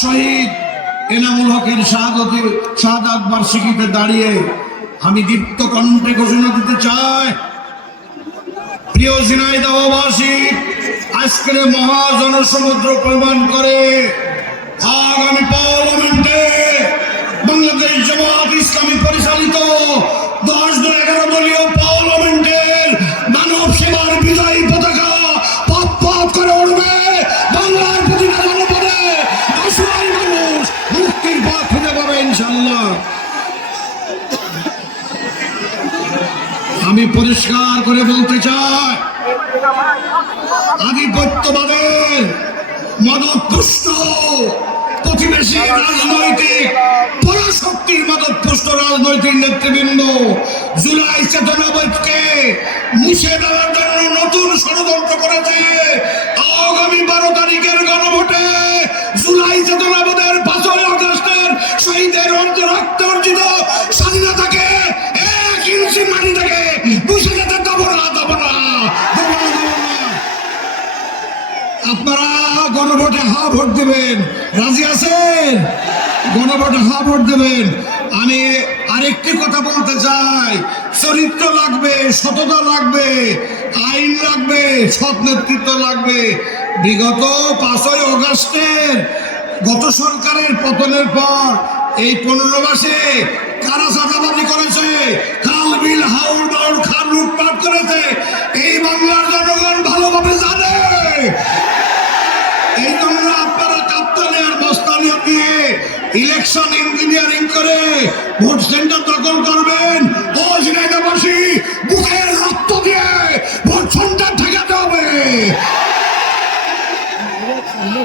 শহীদ এনামুল হকের শাহাদতি শাহাদ বার্ষিকীতে দাঁড়িয়ে আমি দীপ্ত কণ্ঠে ঘোষণা দিতে চাই। প্রিয় ঝিনাইদাবাসী আজকের মহাজনসমুদ্র প্রমাণ করে আমি পরিষ্কার করে বলতে চাই আধিপত্যবাদের মদতপুষ্ট প্রতিবেশী রাজনৈতিক পরাশক্তির মদতপুষ্ট রাজনৈতিক নেতৃবৃন্দ জুলাই চেতনাবোধকে মুছে দেওয়ার জন্য নতুন ষড়যন্ত্র করেছে। আগামী বারো তারিখের গণভোটে জুলাই চেতনাবোধের পাঁচই আগস্টের শহীদের রক্ত অর্জিত আপনারা গণভোটে হা ভোট দেবেন। রাজি আছেন? গণভোটে হা ভোট দেবেন। আমি আরেকটি কথা বলতে চাই। চরিত্র লাগবে, সততা লাগবে, আইন লাগবে, সৎ নেতৃত্ব লাগবে। বিগত পাঁচই অগাস্টের গত সরকারের পতনের পর এই পনেরো মাসে কারা চাঁদাবাজি করেছে? খাল বিল হাউল বাউল খান লুটপাট করেছে। এই বাংলার জনগণ ভালোভাবে জানে। ভোট সেন্টার দখল করবেন। ও ঝিনাইদাবাসী বুকের রক্ত দিয়ে ভোট সেন্টার ঠেকাতে হবে। আল্লাহ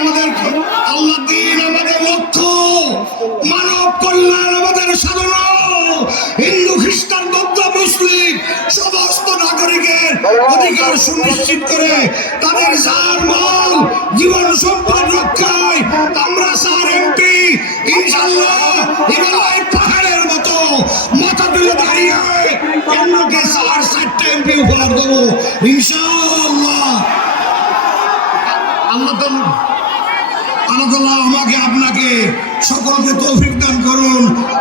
আমাদের অধিকার সুনিশ্চিত করে তাদের যার মাল জীবন সম্পদ রক্ষায় আমরা স্যার এমপি ইনশাল্লাহ হিমালয় পাহাড়ের মতো মাথা তুলে দাঁড়িয়ে অন্যকে স্যার এমপি উপহার দেবো ইনশাল্লাহ আল্লাহ আল্লাহ আমাকে আপনাকে সকলকে তৌফিক দান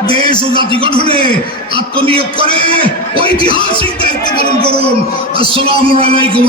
দেশ ও জাতি গঠনে আত্মনিয়োগ করে ঐতিহাসিক দায়িত্ব পালন করুন আসসালামু আলাইকুম।